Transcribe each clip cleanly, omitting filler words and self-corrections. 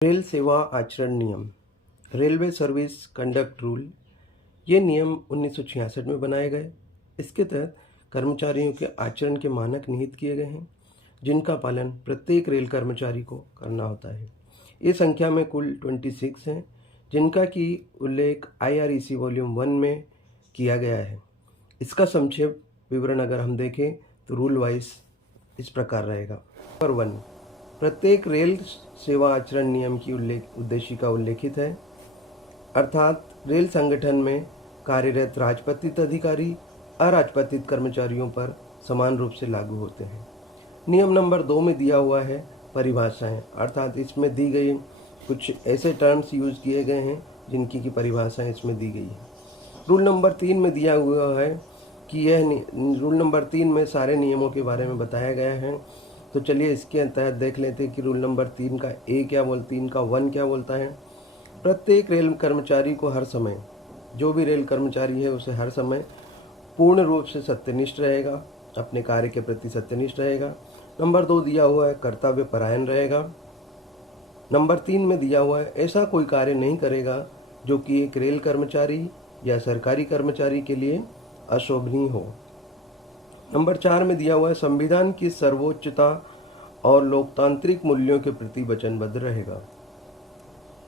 Rail सेवा आचरण नियम, रेलवे सर्विस कंडक्ट रूल, ये नियम 1966 में बनाए गए। इसके तहत कर्मचारियों के आचरण के मानक निहित किए गए हैं, जिनका पालन प्रत्येक रेल कर्मचारी को करना होता है। ये संख्या में कुल 26 हैं, जिनका कि उल्लेख IREC वॉल्यूम 1 में किया गया है। इसका संक्षेप विवरण अगर हम देखें तो रूल वाइज इस प्रकार रहेगा। नंबर 1, प्रत्येक रेल सेवा आचरण नियम की उद्देशिका उल्लेखित है, अर्थात रेल संगठन में कार्यरत राजपत्रित अधिकारी अराजपत्रित कर्मचारियों पर समान रूप से लागू होते हैं। नियम नंबर 2 में दिया हुआ है परिभाषाएं, अर्थात इसमें दी गई कुछ ऐसे टर्म्स यूज किए गए हैं जिनकी की परिभाषाएं इसमें दी गई है। रूल नंबर 3 में दिया हुआ है कि रूल नंबर 3 में सारे नियमों के बारे में बताया गया है। तो चलिए इसके तहत देख लेते हैं कि रूल नंबर 3 का A क्या बोलता है, 3 का 1 क्या बोलता है। प्रत्येक रेल कर्मचारी को हर समय, जो भी रेल कर्मचारी है उसे हर समय पूर्ण रूप से सत्यनिष्ठ रहेगा, अपने कार्य के प्रति सत्यनिष्ठ रहेगा। नंबर 2 दिया हुआ है कर्तव्य परायण रहेगा। नंबर 3 में दिया हुआ है ऐसा कोई कार्य नहीं करेगा जो कि एक रेल कर्मचारी या सरकारी कर्मचारी के लिए अशोभनीय हो। नंबर 4 में दिया हुआ है संविधान की सर्वोच्चता और लोकतांत्रिक मूल्यों के प्रति वचनबद्ध रहेगा।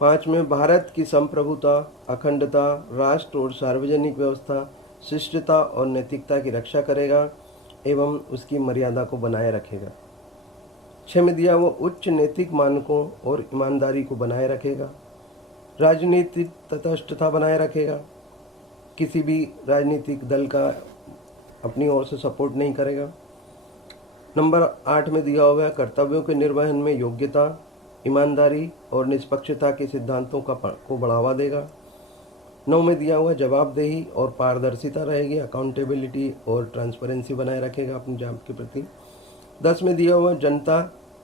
5 में भारत की संप्रभुता, अखंडता, राष्ट्र और सार्वजनिक व्यवस्था, शिष्टता और नैतिकता की रक्षा करेगा एवं उसकी मर्यादा को बनाए रखेगा। 6 में दिया हुआ उच्च नैतिक मानकों और ईमानदारी को बनाए रखेगा। राजनीतिक तटस्थता बनाए रखेगा, किसी भी राजनीतिक दल का अपनी ओर से सपोर्ट नहीं करेगा। नंबर 8 में दिया हुआ है कर्तव्यों के निर्वहन में योग्यता, ईमानदारी और निष्पक्षता के सिद्धांतों को बढ़ावा देगा। 9 में दिया हुआ जवाबदेही और पारदर्शिता रहेगी, अकाउंटेबिलिटी और ट्रांसपेरेंसी बनाए रखेगा अपने जॉब के प्रति। 10 में दिया हुआ जनता,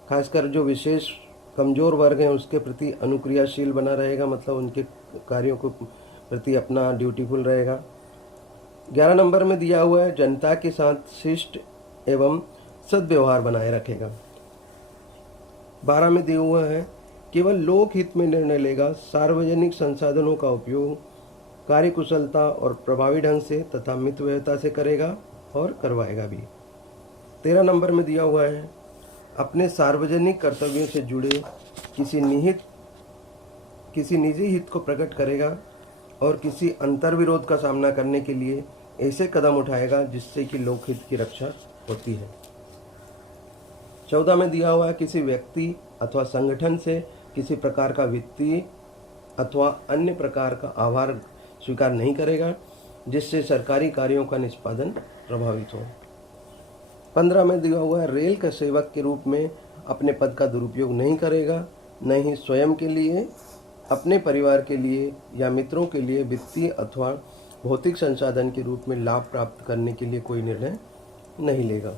खासकर जो विशेष कमज़ोर वर्ग हैं उसके प्रति अनुक्रियाशील बना रहेगा, मतलब उनके कार्यों को प्रति अपना ड्यूटीफुल रहेगा। 11 नंबर में दिया हुआ है जनता के साथ शिष्ट एवं सद्व्यवहार बनाए रखेगा। 12 में दिया हुआ है केवल लोक हित में निर्णय लेगा, सार्वजनिक संसाधनों का उपयोग कार्यकुशलता और प्रभावी ढंग से तथा मितव्ययता से करेगा और करवाएगा भी। 13 नंबर में दिया हुआ है अपने सार्वजनिक कर्तव्यों से जुड़े किसी निजी हित को प्रकट करेगा और किसी अंतर्विरोध का सामना करने के लिए ऐसे कदम उठाएगा जिससे कि लोकहित की रक्षा होती है। 14 में दिया हुआ है किसी व्यक्ति अथवा संगठन से किसी प्रकार का वित्तीय अथवा अन्य प्रकार का आभार स्वीकार नहीं करेगा जिससे सरकारी कार्यों का निष्पादन प्रभावित हो। 15 में दिया हुआ है रेल का सेवक के रूप में अपने पद का दुरुपयोग नहीं करेगा, न ही स्वयं के लिए, अपने परिवार के लिए या मित्रों के लिए वित्तीय अथवा भौतिक संसाधन के रूप में लाभ प्राप्त करने के लिए कोई निर्णय नहीं लेगा।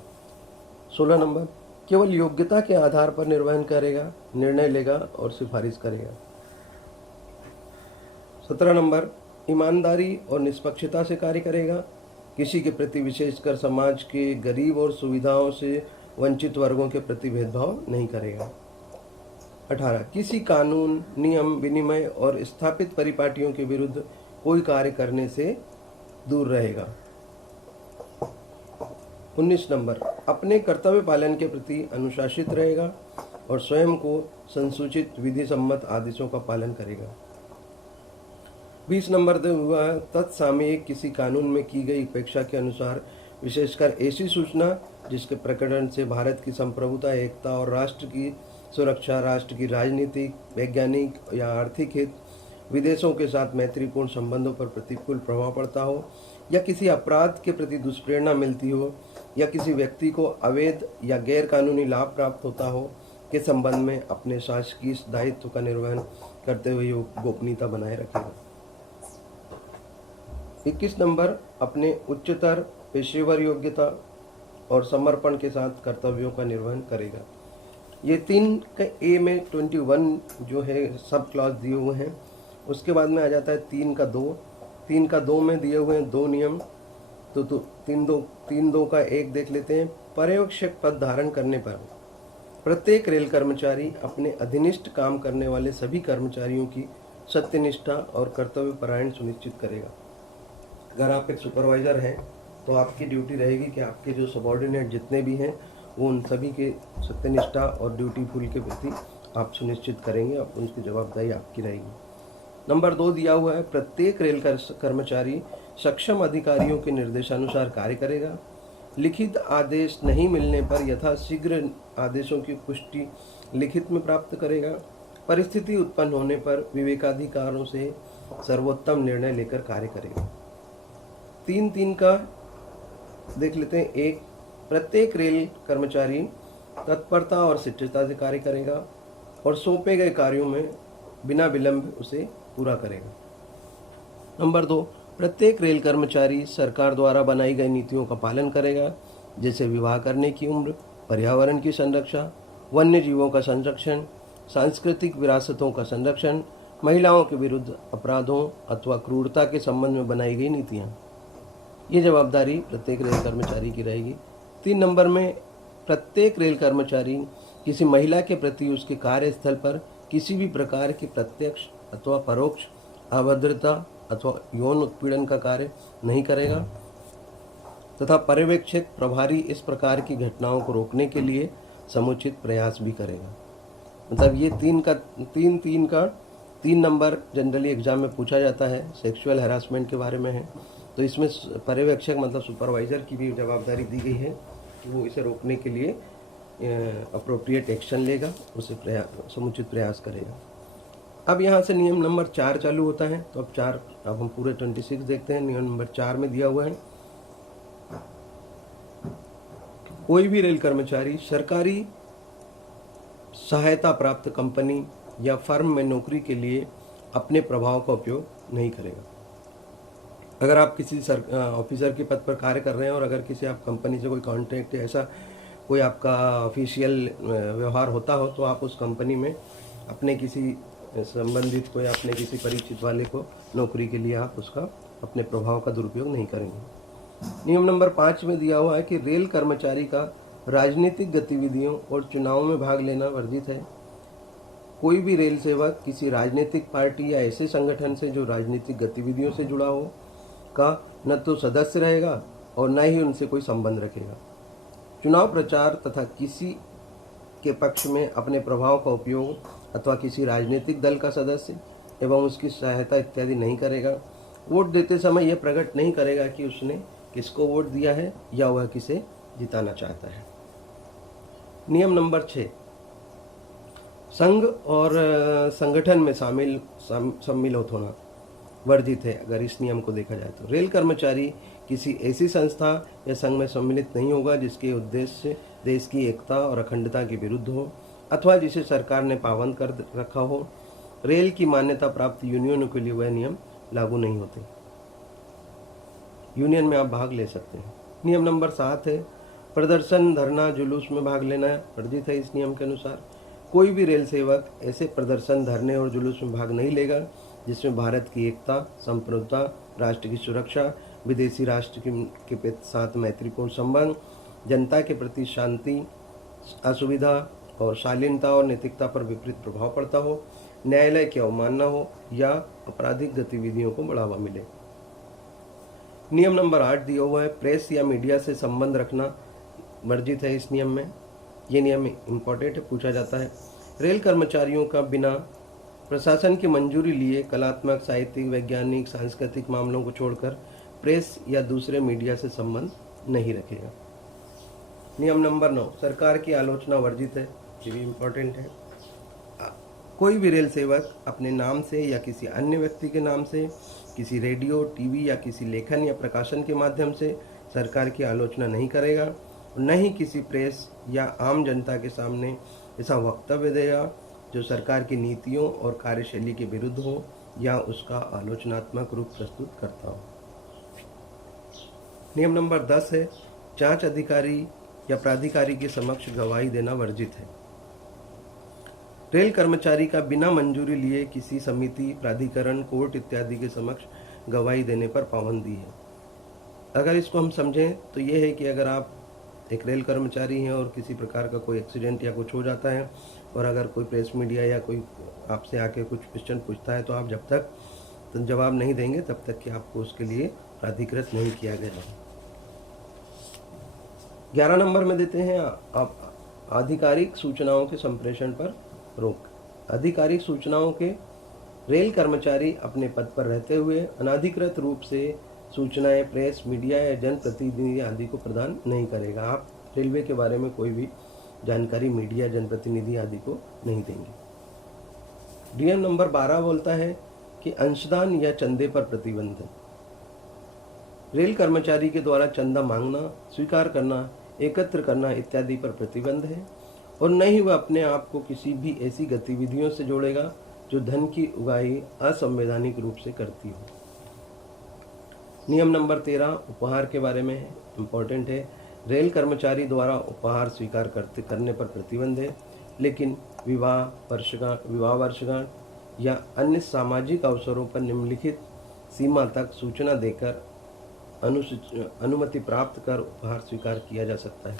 16 नंबर केवल योग्यता के आधार पर निर्णय लेगा और सिफारिश करेगा। 17 नंबर ईमानदारी और निष्पक्षता से कार्य करेगा, किसी के प्रति विशेषकर समाज के गरीब और सुविधाओं से वंचित वर्गों के प्रति भेदभाव नहीं करेगा। 18 किसी कानून, नियम, विनिमय और स्थापित परिपाटियों के विरुद्ध कोई कार्य करने से दूर रहेगा। 19 नंबर अपने कर्तव्य पालन के प्रति अनुशासित रहेगा और स्वयं को संसूचित विधि सम्मत आदेशों का पालन करेगा। 20 नंबर हुआ है तत्सामयिक किसी कानून में की गई उपेक्षा के अनुसार विशेषकर ऐसी सूचना जिसके प्रकटन से भारत की संप्रभुता, एकता और राष्ट्र की सुरक्षा, राष्ट्र की राजनीतिक, वैज्ञानिक या आर्थिक हित, विदेशों के साथ मैत्रीपूर्ण संबंधों पर प्रतिकूल प्रभाव पड़ता हो या किसी अपराध के प्रति दुष्प्रेरणा मिलती हो या किसी व्यक्ति को अवैध या गैर कानूनी लाभ प्राप्त होता हो के संबंध में अपने शासकीय दायित्व का निर्वहन करते हुए गोपनीयता बनाए रखेगा। 21 नंबर अपने उच्चतर पेशेवर योग्यता और समर्पण के साथ कर्तव्यों का निर्वहन करेगा। ये 3 का A में 21 जो है सब क्लॉज दिए हुए हैं। उसके बाद में आ जाता है 3 का 2। 3 का 2 में दिए हुए हैं 2 नियम, तो 3 2 का 1 देख लेते हैं। पर्यवेक्षक पद धारण करने पर प्रत्येक रेल कर्मचारी अपने अधीनस्थ काम करने वाले सभी कर्मचारियों की सत्यनिष्ठा और कर्तव्य परायण सुनिश्चित करेगा। अगर आप एक सुपरवाइज़र हैं तो आपकी ड्यूटी रहेगी कि आपके जो सबॉर्डिनेट जितने भी हैं वो उन सभी के सत्यनिष्ठा और ड्यूटीफुल के प्रति आप सुनिश्चित करेंगे और उनकी जवाबदारी आपकी रहेगी। नंबर 2 दिया हुआ है, प्रत्येक रेल कर्मचारी सक्षम अधिकारियों के निर्देशानुसार कार्य करेगा। लिखित आदेश नहीं मिलने पर यथाशीघ्र आदेशों की पुष्टि लिखित में प्राप्त करेगा। परिस्थिति उत्पन्न होने पर विवेकाधिकारों से सर्वोत्तम निर्णय लेकर कार्य करेगा। 3 का देख लेते हैं। 1, प्रत्येक रेल कर्मचारी तत्परता और शिष्टता से कार्य करेगा और सौंपे गए कार्यों में बिना विलंब उसे पूरा करेगा। नंबर 2, प्रत्येक रेल कर्मचारी सरकार द्वारा बनाई गई नीतियों का पालन करेगा, जैसे विवाह करने की उम्र, पर्यावरण की संरक्षा, वन्य जीवों का संरक्षण, सांस्कृतिक विरासतों का संरक्षण, महिलाओं के विरुद्ध अपराधों अथवा क्रूरता के संबंध में बनाई गई नीतियाँ। ये जवाबदारी प्रत्येक रेल कर्मचारी की रहेगी। 3 नंबर में, प्रत्येक रेल कर्मचारी किसी महिला के प्रति उसके कार्यस्थल पर किसी भी प्रकार की प्रत्यक्ष अथवा परोक्ष अभद्रता अथवा यौन उत्पीड़न का कार्य नहीं करेगा तथा पर्यवेक्षक प्रभारी इस प्रकार की घटनाओं को रोकने के लिए समुचित प्रयास भी करेगा। मतलब ये 3 नंबर जनरली एग्जाम में पूछा जाता है, सेक्सुअल हैरासमेंट के बारे में है। तो इसमें पर्यवेक्षक मतलब सुपरवाइज़र की भी जवाबदारी दी गई है कि वो इसे रोकने के लिए अप्रोप्रिएट एक्शन लेगा, उसे समुचित प्रयास करेगा। अब यहाँ से नियम नंबर 4 चालू होता है। तो अब हम पूरे 26 देखते हैं। नियम नंबर 4 में दिया हुआ है, कोई भी रेल कर्मचारी सरकारी सहायता प्राप्त कंपनी या फर्म में नौकरी के लिए अपने प्रभाव का उपयोग नहीं करेगा। अगर आप किसी ऑफिसर के पद पर कार्य कर रहे हैं और अगर किसी आप कंपनी से कोई कॉन्ट्रैक्ट या ऐसा कोई आपका ऑफिशियल व्यवहार होता हो तो आप उस कंपनी में अपने किसी संबंधित को या अपने किसी परिचित वाले को नौकरी के लिए आप उसका अपने प्रभाव का दुरुपयोग नहीं करेंगे। नियम नंबर 5 में दिया हुआ है कि रेल कर्मचारी का राजनीतिक गतिविधियों और चुनाव में भाग लेना वर्जित है। कोई भी रेल सेवक किसी राजनीतिक पार्टी या ऐसे संगठन से जो राजनीतिक गतिविधियों से जुड़ा हो का न तो सदस्य रहेगा और न ही उनसे कोई संबंध रखेगा। चुनाव प्रचार तथा किसी के पक्ष में अपने प्रभाव का उपयोग अथवा किसी राजनीतिक दल का सदस्य एवं उसकी सहायता इत्यादि नहीं करेगा। वोट देते समय यह प्रकट नहीं करेगा कि उसने किसको वोट दिया है या वह किसे जिताना चाहता है। नियम नंबर 6, संघ और संगठन में सम्मिलित होना वर्जित है। अगर इस नियम को देखा जाए तो रेल कर्मचारी किसी ऐसी संस्था या संघ में सम्मिलित नहीं होगा जिसके उद्देश्य देश की एकता और अखंडता के विरुद्ध हो अथवा जिसे सरकार ने पाबंद कर रखा हो। रेल की मान्यता प्राप्त यूनियनों के लिए वह नियम लागू नहीं होते। यूनियन में आप भाग ले सकते हैं। नियम नंबर 7 है, प्रदर्शन, धरना, जुलूस में भाग लेना वर्जित है। इस नियम के अनुसार कोई भी रेल सेवक ऐसे प्रदर्शन, धरने और जुलूस में भाग नहीं लेगा जिसमें भारत की एकता, संप्रभुता, राष्ट्र की सुरक्षा, विदेशी राष्ट्र के साथ मैत्रीपूर्ण संबंध, जनता के प्रति शांति, असुविधा और शालीनता और नैतिकता पर विपरीत प्रभाव पड़ता हो, न्यायालय की अवमानना हो या आपराधिक गतिविधियों को बढ़ावा मिले। नियम नंबर 8 दिया हुआ है, प्रेस या मीडिया से संबंध रखना वर्जित है। इस नियम में ये नियम इम्पोर्टेंट है, पूछा जाता है। रेल कर्मचारियों का बिना प्रशासन की मंजूरी लिए कलात्मक, साहित्यिक, वैज्ञानिक, सांस्कृतिक मामलों को छोड़कर प्रेस या दूसरे मीडिया से संबंध नहीं रखेगा। नियम नंबर 9, सरकार की आलोचना वर्जित है। ये भी इम्पोर्टेंट है। कोई भी रेल सेवक अपने नाम से या किसी अन्य व्यक्ति के नाम से किसी रेडियो, टीवी या किसी लेखन या प्रकाशन के माध्यम से सरकार की आलोचना नहीं करेगा और न ही किसी प्रेस या आम जनता के सामने ऐसा वक्तव्य देगा जो सरकार की नीतियों और कार्यशैली के विरुद्ध हो या उसका आलोचनात्मक रूप प्रस्तुत करता हो। नियम नंबर 10 है, जांच अधिकारी या प्राधिकारी के समक्ष गवाही देना वर्जित है। रेल कर्मचारी का बिना मंजूरी लिए किसी समिति, प्राधिकरण, कोर्ट इत्यादि के समक्ष गवाही देने पर पाबंदी है। अगर इसको हम समझें तो ये है कि अगर आप एक रेल कर्मचारी हैं और किसी प्रकार का कोई एक्सीडेंट या कुछ हो जाता है और अगर कोई प्रेस मीडिया या कोई आपसे आके कुछ क्वेश्चन पूछता है तो आप जब तक जवाब नहीं देंगे तब तक कि आपको उसके लिए प्राधिकृत नहीं किया गया। 11 नंबर में देते हैं आप आधिकारिक सूचनाओं के संप्रेषण पर रोक। आधिकारिक सूचनाओं के रेल कर्मचारी अपने पद पर रहते हुए अनाधिकृत रूप से सूचनाएं प्रेस मीडिया या जनप्रतिनिधि आदि को प्रदान नहीं करेगा। आप रेलवे के बारे में कोई भी जानकारी मीडिया जनप्रतिनिधि आदि को नहीं देंगे। नियम नंबर 12 बोलता है कि अंशदान या चंदे पर प्रतिबंध। रेल कर्मचारी के द्वारा चंदा मांगना, स्वीकार करना, एकत्र करना इत्यादि पर प्रतिबंध है और न ही वह अपने आप को किसी भी ऐसी गतिविधियों से जोड़ेगा जो धन की उगाही असंवैधानिक रूप से करती हो। नियम नंबर 13 उपहार के बारे में है, इम्पोर्टेंट है। रेल कर्मचारी द्वारा उपहार स्वीकार करने पर प्रतिबंध है, लेकिन विवाह वर्षगांठ या अन्य सामाजिक अवसरों पर निम्नलिखित सीमा तक सूचना देकर अनुमति प्राप्त कर उपहार स्वीकार किया जा सकता है।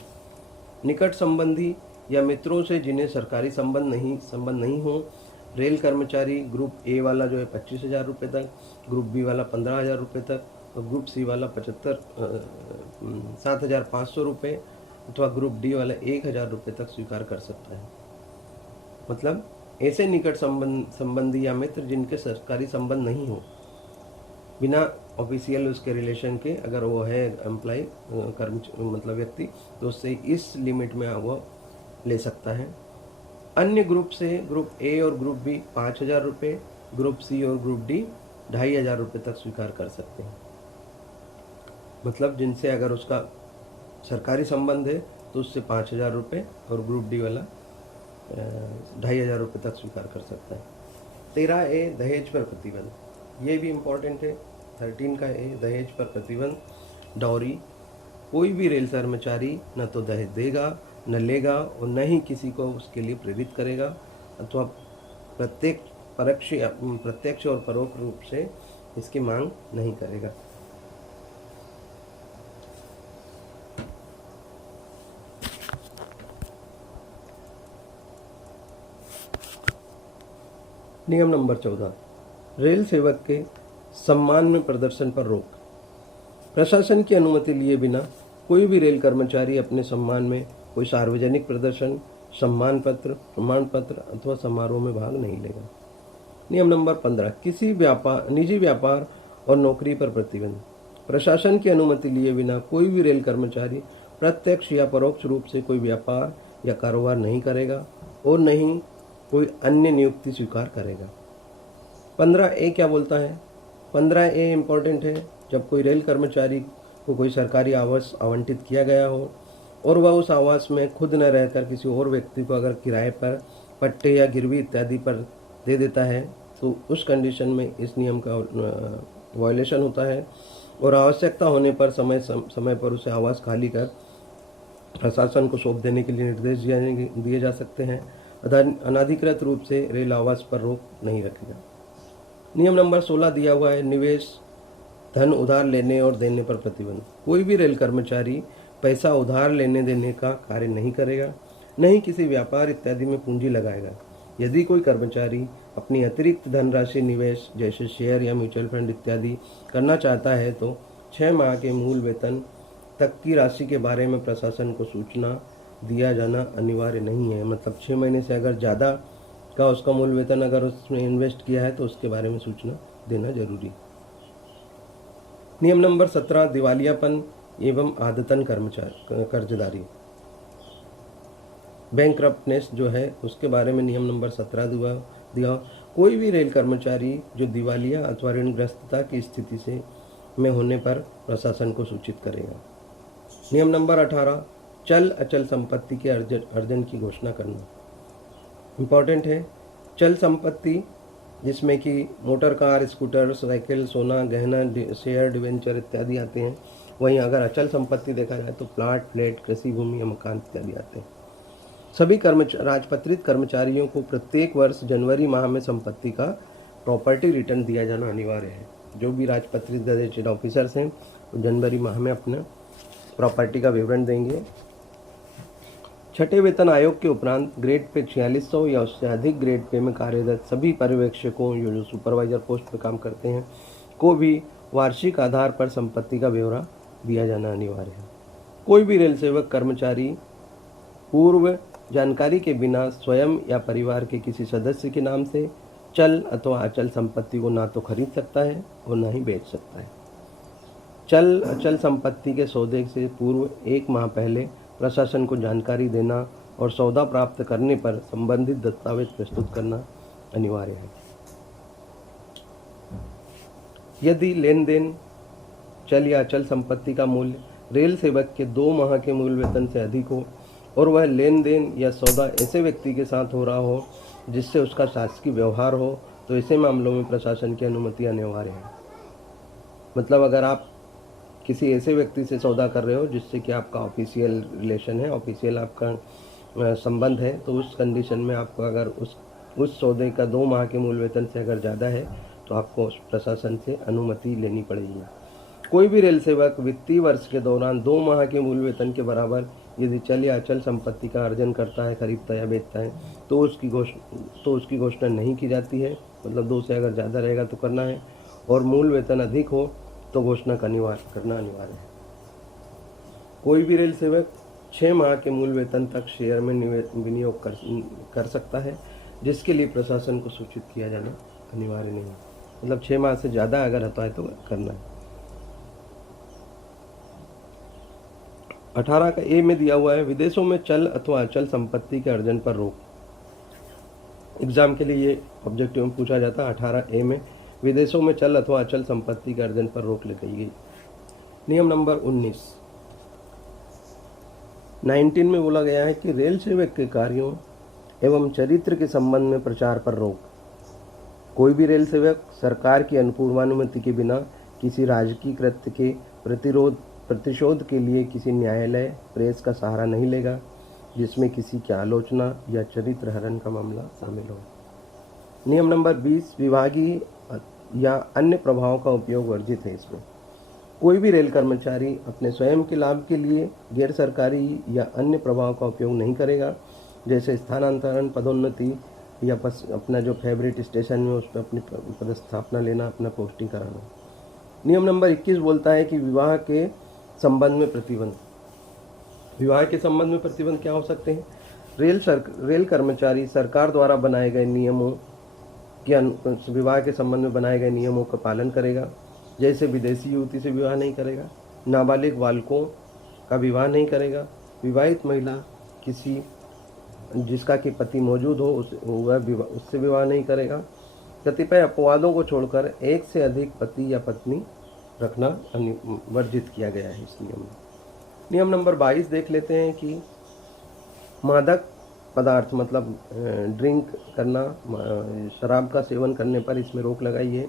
निकट संबंधी या मित्रों से जिन्हें सरकारी संबंध नहीं हो, रेल कर्मचारी ग्रुप ए वाला जो है 25,000 रुपये तक, ग्रुप बी वाला 15,000 रुपये तक और ग्रुप सी वाला 7,500 रुपये अथवा ग्रुप डी वाला 1,000 रुपये तक स्वीकार कर सकता है। मतलब ऐसे निकट संबंधी या मित्र जिनके सरकारी संबंध नहीं हो, बिना ऑफिशियल उसके रिलेशन के, अगर वो है एम्प्लॉय मतलब व्यक्ति, तो उससे इस लिमिट में वो ले सकता है। अन्य ग्रुप से ग्रुप ए और ग्रुप बी 5,000 रुपये, ग्रुप सी और ग्रुप डी 2,500 रुपये तक स्वीकार कर सकते हैं। मतलब जिनसे अगर उसका सरकारी संबंध है तो उससे 5,000 रुपये और ग्रुप डी वाला 2,500 रुपये तक स्वीकार कर सकता है। 13A दहेज पर प्रतिबंध, ये भी इम्पोर्टेंट है। 13 का ए दहेज पर प्रतिबंध। डॉरी, कोई भी रेल कर्मचारी न तो दहेज देगा, न लेगा और न ही किसी को उसके लिए प्रेरित करेगा अथवा प्रत्यक्ष और परोक्ष रूप से इसकी मांग नहीं करेगा। नियम नंबर 14 रेल सेवक के सम्मान में प्रदर्शन पर रोक। प्रशासन की अनुमति लिए बिना कोई भी रेल कर्मचारी अपने सम्मान में कोई सार्वजनिक प्रदर्शन, सम्मान पत्र, प्रमाण पत्र अथवा समारोह में भाग नहीं लेगा। नियम नंबर 15 किसी निजी व्यापार और नौकरी पर प्रतिबंध। प्रशासन की अनुमति लिए बिना कोई भी रेल कर्मचारी प्रत्यक्ष या परोक्ष रूप से कोई व्यापार या कारोबार नहीं करेगा और न ही कोई अन्य नियुक्ति स्वीकार करेगा। 15A क्या बोलता है? 15A इम्पोर्टेंट है। जब कोई रेल कर्मचारी को कोई सरकारी आवास आवंटित किया गया हो और वह उस आवास में खुद न रहकर किसी और व्यक्ति को अगर किराए पर, पट्टे या गिरवी इत्यादि पर दे देता है तो उस कंडीशन में इस नियम का वायलेशन होता है और आवश्यकता होने पर समय पर उसे आवास खाली कर प्रशासन को सौंप देने के लिए निर्देश दिए जा सकते हैं। अनाधिकृत रूप से रेल आवास पर रोक नहीं रखेगा। नियम नंबर 16 दिया हुआ है निवेश, धन उधार लेने और देने पर प्रतिबंध। कोई भी रेल कर्मचारी पैसा उधार लेने देने का कार्य नहीं करेगा, न ही किसी व्यापार इत्यादि में पूंजी लगाएगा। यदि कोई कर्मचारी अपनी अतिरिक्त धनराशि निवेश जैसे शेयर या म्यूचुअल फंड इत्यादि करना चाहता है तो 6 माह के मूल वेतन तक की राशि के बारे में प्रशासन को सूचना दिया जाना अनिवार्य नहीं है। मतलब 6 महीने से अगर ज़्यादा का उसका मूल वेतन अगर उसने इन्वेस्ट किया है तो उसके बारे में सूचना देना जरूरी। नियम नंबर 17 दिवालियापन एवं आदतन कर्जदारी, बैंकक्रप्टनेस जो है उसके बारे में नियम नंबर 17 दिया। कोई भी रेल कर्मचारी जो दिवालिया अथवा ऋणग्रस्तता की स्थिति से में होने पर प्रशासन को सूचित करेगा। नियम नंबर 18 चल अचल संपत्ति के अर्जन की घोषणा करना, इम्पॉर्टेंट है। चल संपत्ति जिसमें कि मोटर कार, स्कूटर, साइकिल, सोना, गहना, शेयर, डिवेंचर इत्यादि आते हैं। वहीं अगर अचल संपत्ति देखा जाए तो प्लाट, फ्लैट, कृषि भूमि या मकान इत्यादि आते हैं। सभी राजपत्रित कर्मचारियों को प्रत्येक वर्ष जनवरी माह में संपत्ति का प्रॉपर्टी रिटर्न दिया जाना अनिवार्य है। जो भी राजपत्रित गजेटेड ऑफिसर्स हैं वो जनवरी माह में अपना प्रॉपर्टी का विवरण देंगे छठे वेतन आयोग के उपरांत ग्रेड पे 4600 या उससे अधिक ग्रेड पे में कार्यरत सभी पर्यवेक्षकों जो सुपरवाइजर पोस्ट पे काम करते हैं को भी वार्षिक आधार पर संपत्ति का ब्यौरा दिया जाना अनिवार्य है। कोई भी रेल सेवक कर्मचारी पूर्व जानकारी के बिना स्वयं या परिवार के किसी सदस्य के नाम से चल अथवा अचल संपत्ति को ना तो खरीद सकता है और ना ही बेच सकता है। चल अचल संपत्ति के सौदे से पूर्व 1 माह पहले प्रशासन को जानकारी देना और सौदा प्राप्त करने पर संबंधित दस्तावेज प्रस्तुत करना अनिवार्य है। यदि लेन देन चल या अचल संपत्ति का मूल्य रेल सेवक के 2 माह के मूल वेतन से अधिक हो और वह लेन देन या सौदा ऐसे व्यक्ति के साथ हो रहा हो जिससे उसका शासकीय व्यवहार हो, तो ऐसे मामलों में प्रशासन की अनुमति अनिवार्य है। मतलब अगर आप किसी ऐसे व्यक्ति से सौदा कर रहे हो जिससे कि आपका ऑफिशियल रिलेशन है, ऑफिशियल आपका संबंध है, तो उस कंडीशन में आपको अगर उस सौदे का 2 माह के मूल वेतन से अगर ज़्यादा है तो आपको प्रशासन से अनुमति लेनी पड़ेगी। कोई भी रेल सेवक वित्तीय वर्ष के दौरान 2 माह के मूल वेतन के बराबर यदि चल या अचल संपत्ति का अर्जन करता है, खरीदता है या बेचता है तो उसकी घोषणा नहीं की जाती है। मतलब 2 से अगर ज़्यादा रहेगा तो करना है, और मूल वेतन अधिक हो तो घोषणा करना अनिवार्य है। कोई भी रेल सेवक 6 माह के मूल वेतन तक शेयर में विनियोग कर सकता है, जिसके लिए प्रशासन को सूचित किया जाना अनिवार्य नहीं है। मतलब 6 माह से ज़्यादा अगर होता है तो करना है। 18 का ए में दिया हुआ है, विदेशों में चल अथवा अचल संपत्ति के अर्जन पर रोक। एग्जाम के लिए ये ऑब्जेक्टिव में पूछा जाता है। 18 ए में विदेशों में चल अथवा अचल संपत्ति के अर्जन पर रोक लगाई गई। नियम नंबर 19 में बोला गया है कि रेल सेवक के कार्यों एवं चरित्र के संबंध में प्रचार पर रोक। कोई भी रेल सेवक सरकार की पूर्वानुमति के बिना किसी राजकीय कृत्य के प्रतिशोध के लिए किसी न्यायालय प्रेस का सहारा नहीं लेगा जिसमें किसी की आलोचना या चरित्र हरण का मामला शामिल हो। नियम नंबर 20 विभागीय या अन्य प्रभाव का उपयोग वर्जित है। इसमें कोई भी रेल कर्मचारी अपने स्वयं के लाभ के लिए गैर सरकारी या अन्य प्रभाव का उपयोग नहीं करेगा, जैसे स्थानांतरण, पदोन्नति या अपना जो फेवरेट स्टेशन में उस पर अपनी पदस्थापना लेना, अपना पोस्टिंग कराना। नियम नंबर 21 बोलता है कि विवाह के संबंध में प्रतिबंध। विवाह के संबंध में प्रतिबंध क्या हो सकते हैं? रेल कर्मचारी सरकार द्वारा बनाए गए नियमों के विवाह के संबंध में बनाए गए नियमों का पालन करेगा, जैसे विदेशी युवती से विवाह नहीं करेगा, नाबालिग बालकों का विवाह नहीं करेगा, विवाहित महिला किसी जिसका कि पति मौजूद हो उससे विवाह नहीं करेगा। कतिपय अपवादों को छोड़कर 1 से अधिक पति या पत्नी रखना वर्जित किया गया है इस नियम में। नियम नंबर 22 देख लेते हैं कि मादक पदार्थ मतलब ड्रिंक करना, शराब का सेवन करने पर इसमें रोक लगाई है।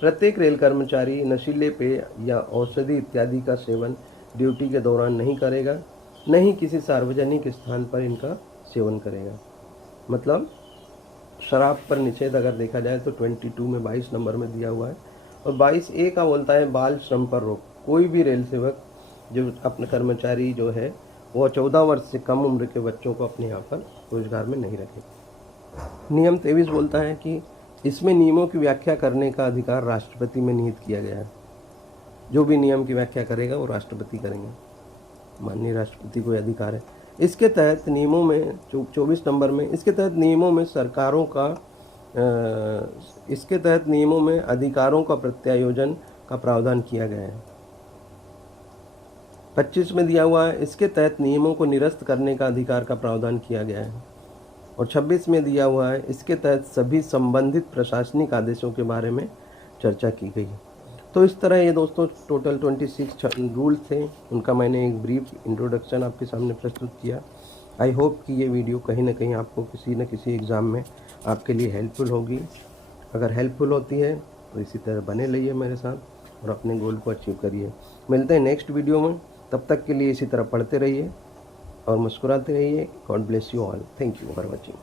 प्रत्येक रेल कर्मचारी नशीले पेय या औषधि इत्यादि का सेवन ड्यूटी के दौरान नहीं करेगा, न ही किसी सार्वजनिक स्थान पर इनका सेवन करेगा। मतलब शराब पर निषेध अगर देखा जाए तो 22 में 22 नंबर में दिया हुआ है। और 22A का बोलता है बाल श्रम पर रोक। कोई भी रेल सेवक जो अपने कर्मचारी जो है वो 14 वर्ष से कम उम्र के बच्चों को अपने यहाँ पर रोजगार में नहीं रखेगा। नियम 23 बोलता है कि इसमें नियमों की व्याख्या करने का अधिकार राष्ट्रपति में निहित किया गया है। जो भी नियम की व्याख्या करेगा वो राष्ट्रपति करेंगे, माननीय राष्ट्रपति को अधिकार है। इसके तहत नियमों में 24 नंबर में इसके तहत नियमों में अधिकारों का प्रत्यायोजन का प्रावधान किया गया है। 25 में दिया हुआ है इसके तहत नियमों को निरस्त करने का अधिकार का प्रावधान किया गया है। और 26 में दिया हुआ है इसके तहत सभी संबंधित प्रशासनिक आदेशों के बारे में चर्चा की गई। तो इस तरह ये दोस्तों टोटल 26 रूल्स थे, उनका मैंने एक ब्रीफ इंट्रोडक्शन आपके सामने प्रस्तुत किया। आई होप कि ये वीडियो कहीं ना कहीं आपको किसी न किसी एग्ज़ाम में आपके लिए हेल्पफुल होगी। अगर हेल्पफुल होती है तो इसी तरह बने रहिए मेरे साथ और अपने गोल को अचीव करिए। मिलते हैं नेक्स्ट वीडियो में, तब तक के लिए इसी तरह पढ़ते रहिए और मुस्कुराते रहिए। God bless you all. Thank you for watching.